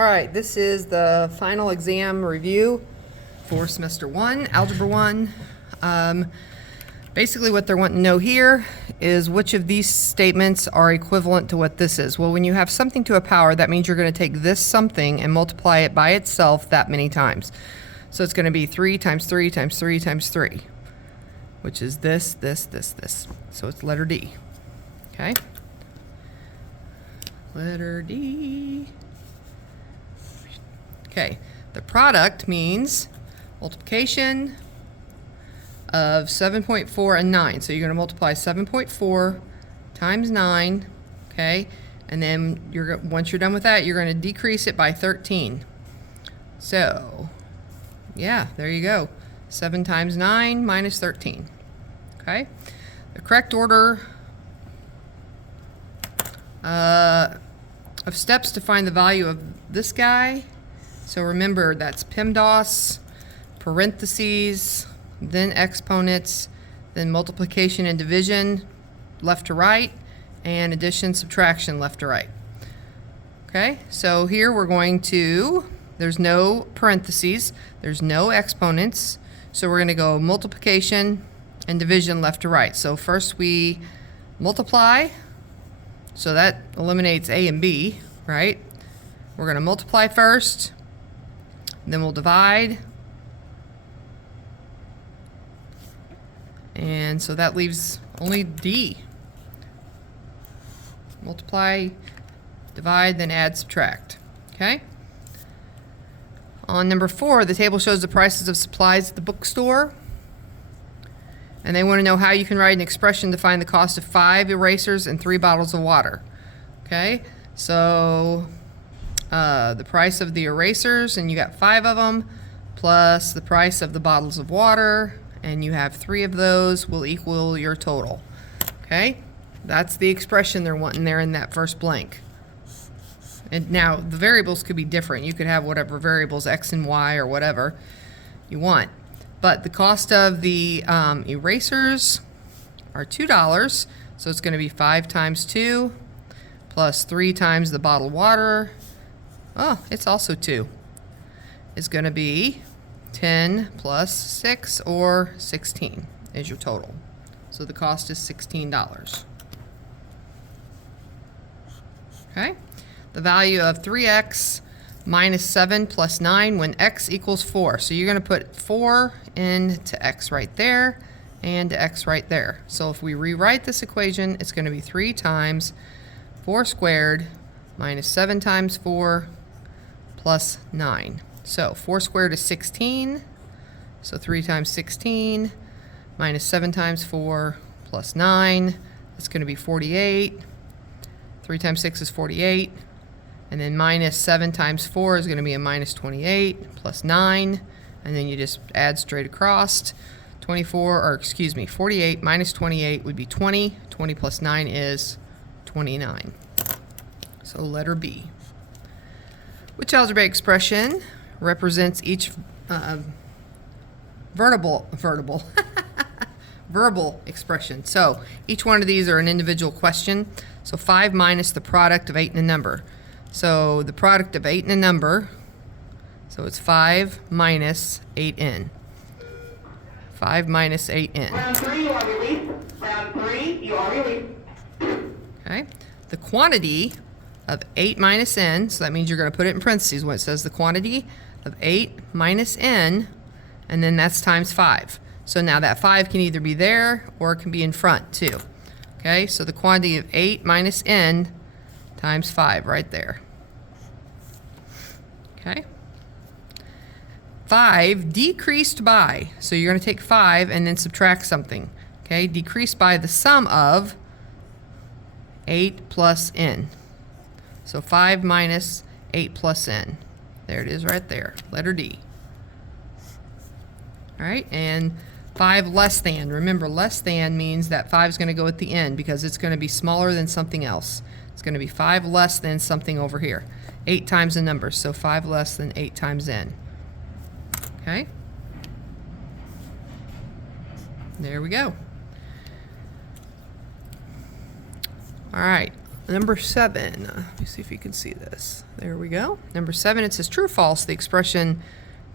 All right, this is the final exam review for semester 1, Algebra 1. Basically what they're wanting to know here is which of these statements are equivalent to what this is. Well, when you have something to a power, that means you're going to take this something and multiply it by itself that many times. So it's going to be 3 times 3 times 3 times 3, which is this. So it's letter D. Okay? Letter D. Okay, the product means multiplication of 7.4 and 9. So you're going to multiply 7.4 times 9, okay? And then once you're done with that, you're going to decrease it by 13. So, yeah, there you go. 7 times 9 minus 13. Okay? The correct order of steps to find the value of this guy. So remember, that's PEMDAS, parentheses, then exponents, then multiplication and division, left to right, and addition, subtraction, left to right. Okay, so here we're going to, there's no parentheses, there's no exponents, so we're going to go multiplication and division, left to right. So first we multiply, so that eliminates A and B, right? We're going to multiply first, then we'll divide, and so that leaves only D. Multiply, divide, then add, subtract. Okay? On number 4, the table shows the prices of supplies at the bookstore, and they want to know how you can write an expression to find the cost of 5 erasers and 3 bottles of water. Okay? So the price of the erasers, and you got 5 of them, plus the price of the bottles of water, and you have 3 of those, will equal your total. Okay? That's the expression they're wanting there in that first blank. And now the variables could be different. You could have whatever variables, X and Y or whatever you want. But the cost of the erasers are $2, so it's going to be 5 times 2 plus 3 times the bottled water. Oh, it's also 2. It's going to be 10 plus 6, or 16 is your total. So the cost is $16. Okay? The value of 3x minus 7 plus 9 when x equals 4. So you're going to put 4 into x right there and x right there. So if we rewrite this equation, it's going to be 3 times 4 squared minus 7 times 4 plus 9. So 4 squared is 16. So 3 times 16 minus 7 times 4 plus 9. That's going to be 48. 3 times 6 is 48. And then minus 7 times 4 is going to be a minus 28 plus 9. And then you just add straight across. 48 minus 28 would be 20. 20 plus 9 is 29. So letter B. Which algebraic expression represents each verbal expression? So each one of these are an individual question. So 5 minus the product of 8 and a number. So the product of 8 and a number, so it's 5 minus 8n. 5 minus 8n. Round 3, you are released. Round 3, you are released. Okay. The quantity of 8 minus n, so that means you're going to put it in parentheses when it says the quantity of 8 minus n, and then that's times 5. So now that 5 can either be there or it can be in front too. Okay, so the quantity of 8 minus n times 5 right there. Okay. 5 decreased by, so you're going to take 5 and then subtract something. Okay, decreased by the sum of 8 plus n. So 5 minus 8 plus n. There it is right there, letter D. All right, and 5 less than. Remember, less than means that 5 is going to go at the end because it's going to be smaller than something else. It's going to be 5 less than something over here. 8 times a number, so 5 less than 8 times n. Okay? There we go. All right, Number 7. Let me see if you can see this. There we go. Number 7, it says true or false. The expression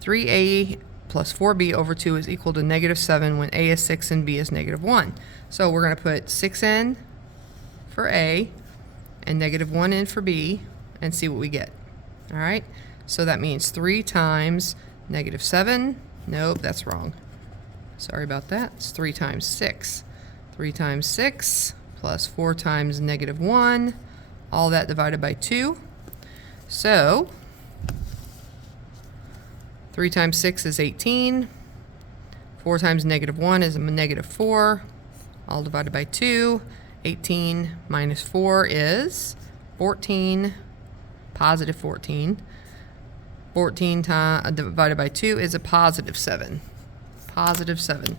3a plus 4b over 2 is equal to -7 when a is 6 and b is -1. So we're going to put 6 in for a and -1 in for b and see what we get. All right? So that means 3 times -7. Nope, that's wrong. Sorry about that. It's 3 times 6. 3 times 6 plus 4 times -1. All that divided by 2. So 3 times 6 is 18. 4 times -1 is a -4. All divided by 2. 18 minus 4 is 14. Positive 14. 14 divided by 2 is a positive 7. Positive 7.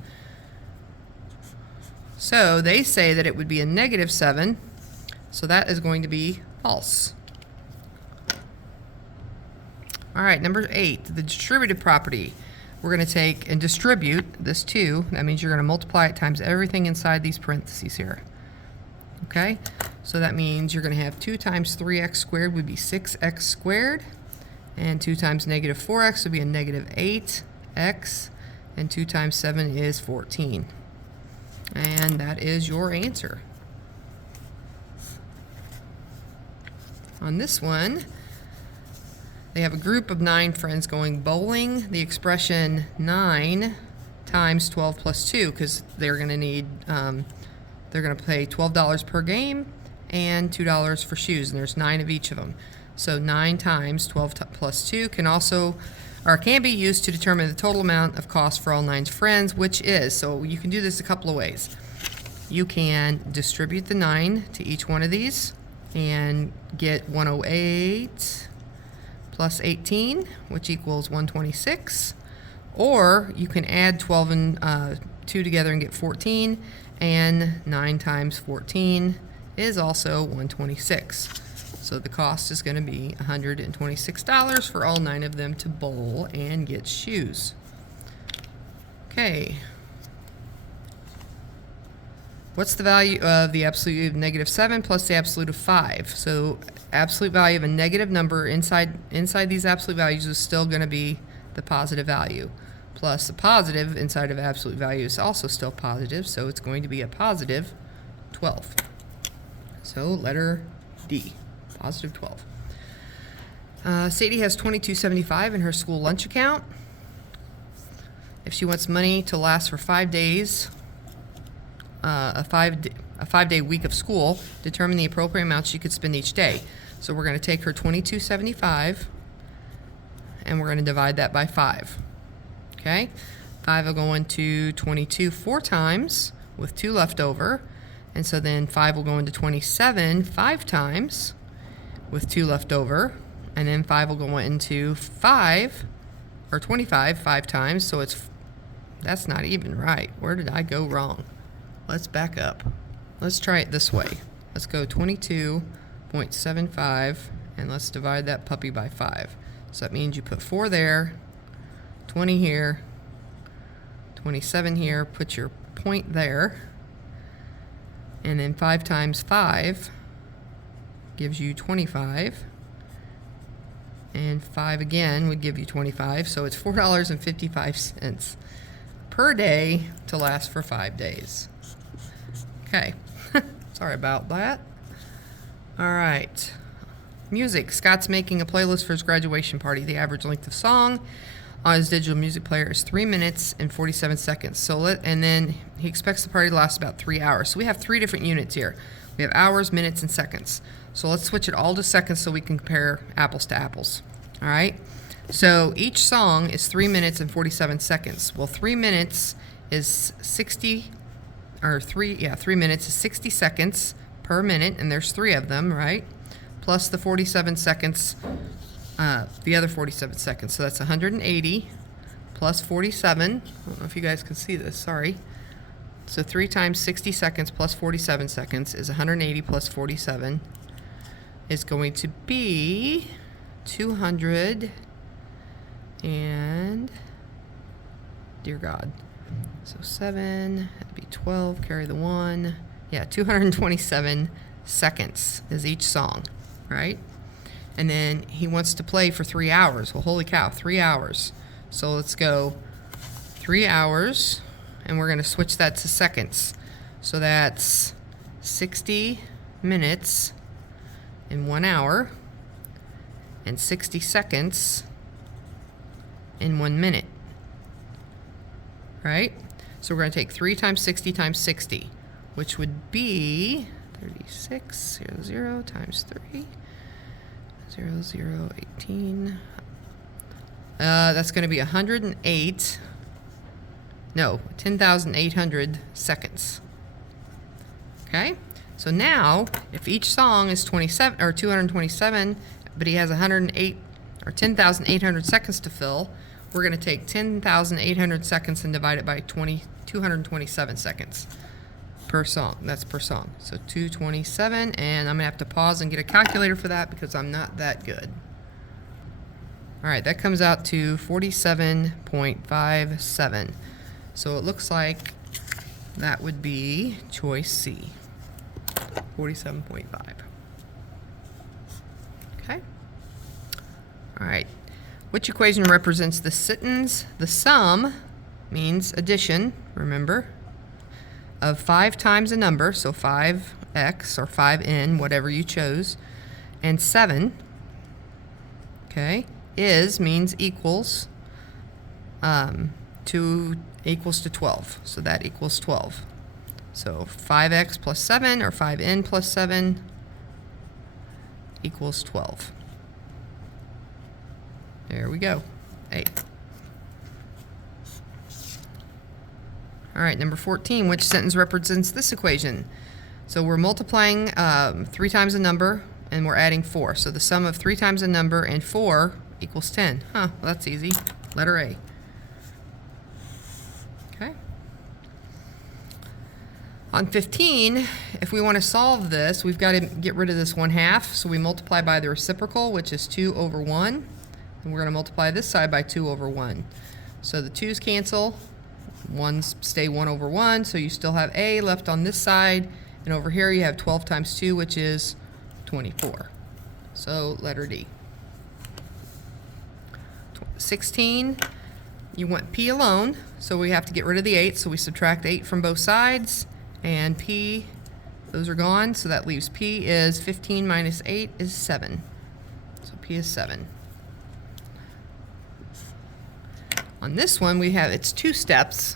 So they say that it would be a -7. So that is going to be false. All right, number 8, the distributive property. We're going to take and distribute this 2. That means you're going to multiply it times everything inside these parentheses here. Okay? So that means you're going to have 2 times 3x squared would be 6x squared. And 2 times -4x would be a -8x. And 2 times 7 is 14. And that is your answer. On this one, they have a group of 9 friends going bowling. The expression 9 times 12 plus 2, because they're going to need, they're going to pay $12 per game and $2 for shoes, and there's 9 of each of them. So 9 times 12 plus 2 can be used to determine the total amount of cost for all 9 friends, which is, so you can do this a couple of ways. You can distribute the 9 to each one of these and get 108 plus 18, which equals 126. Or you can add 12 and 2 together and get 14, and 9 times 14 is also 126. So the cost is going to be $126 for all 9 of them to bowl and get shoes. Okay. What's the value of the absolute of -7 plus the absolute of 5? So absolute value of a negative number inside these absolute values is still going to be the positive value. Plus the positive inside of absolute value is also still positive, so it's going to be a positive 12. So letter D, positive 12. Sadie has $22.75 in her school lunch account. If she wants money to last for 5 days, a five-day week of school, determine the appropriate amount she could spend each day. So we're going to take her $22.75 and we're going to divide that by 5. Okay? 5 will go into 22 4 times with 2 left over. And so then 5 will go into 27 5 times with 2 left over. And then 5 will go into 25 5 times. So that's not even right. Where did I go wrong? Let's back up. Let's try it this way. Let's go 22.75 and let's divide that puppy by 5. So that means you put 4 there, 20 here, 27 here, put your point there, and then 5 times 5 gives you 25, and 5 again would give you 25, so it's $4.55 per day to last for 5 days. Okay, sorry about that. All right, music. Scott's making a playlist for his graduation party. The average length of song on his digital music player is 3 minutes and 47 seconds. And then he expects the party to last about 3 hours. So we have 3 different units here. We have hours, minutes, and seconds. So let's switch it all to seconds so we can compare apples to apples. All right. So each song is 3 minutes and 47 seconds. Well, 3 minutes is 3 minutes is 60 seconds per minute, and there's 3 of them, right? Plus the 47 seconds, the other 47 seconds. So that's 180 plus 47. I don't know if you guys can see this, sorry. So 3 times 60 seconds plus 47 seconds is 180 plus 47 is going to be 200 and, dear God, so 7, that'd be 12, carry the 1. Yeah, 227 seconds is each song, right? And then he wants to play for 3 hours. Well, holy cow, 3 hours. So let's go 3 hours, and we're going to switch that to seconds. So that's 60 minutes in 1 hour and 60 seconds in 1 minute, right? So we're going to take 3 times 60 times 60, which would be 36, 0 times 3, 0, 18. That's going to be 108, no, 10,800 seconds. Okay? So now, if each song is 27 or 227, but he has 108 or 10,800 seconds to fill, we're going to take 10,800 seconds and divide it by 227 seconds per song. That's per song. So 227, and I'm going to have to pause and get a calculator for that because I'm not that good. All right, that comes out to 47.57. So it looks like that would be choice C, 47.5. Okay. All right. Which equation represents the sentence? The sum means addition, remember, of 5 times a number, so 5x or 5n, whatever you chose, and 7, okay, is means equals, 2 equals to 12, so that equals 12. So 5x plus 7 or 5n plus 7 equals 12. There we go. A. All right, number 14, which sentence represents this equation? So we're multiplying 3 times a number, and we're adding 4. So the sum of 3 times a number and 4 equals 10. Huh, well, that's easy. Letter A. Okay. On 15, if we want to solve this, we've got to get rid of this 1/2. So we multiply by the reciprocal, which is 2 over 1. And we're going to multiply this side by 2 over 1. So the 2's cancel. 1's stay 1 over 1. So you still have A left on this side. And over here you have 12 times 2, which is 24. So letter D. 16, you want P alone. So we have to get rid of the 8. So we subtract 8 from both sides. And P, those are gone. So that leaves P is 15 minus 8 is 7. So P is 7. On this one, we have, it's 2 steps.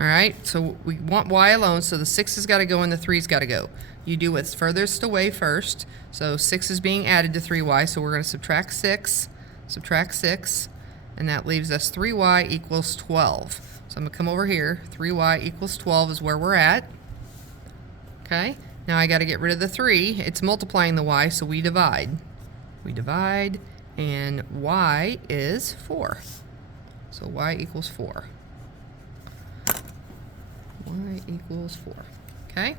All right, so we want Y alone, so the 6 has got to go and the 3's got to go. You do what's furthest away first. So 6 is being added to 3Y, so we're going to subtract 6, and that leaves us 3Y equals 12. So I'm going to come over here. 3Y equals 12 is where we're at. Okay, now I got to get rid of the 3. It's multiplying the Y, so we divide. We divide, and Y is 4. So Y equals 4. Y equals 4. Okay.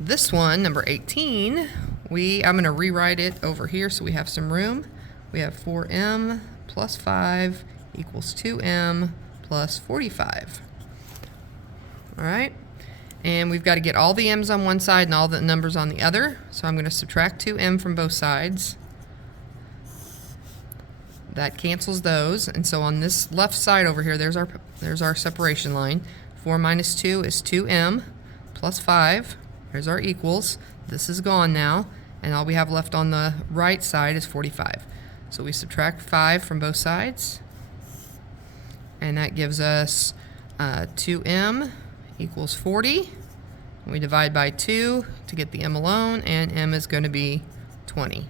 This one, number 18, I'm going to rewrite it over here so we have some room. We have 4m plus 5 equals 2m plus 45. All right. And we've got to get all the m's on one side and all the numbers on the other. So I'm going to subtract 2m from both sides. That cancels those, and so on this left side over here, there's our separation line. 4 minus 2 is 2m plus 5. Here's our equals. This is gone now, and all we have left on the right side is 45. So we subtract 5 from both sides, and that gives us 2m equals 40. We divide by 2 to get the m alone, and m is going to be 20.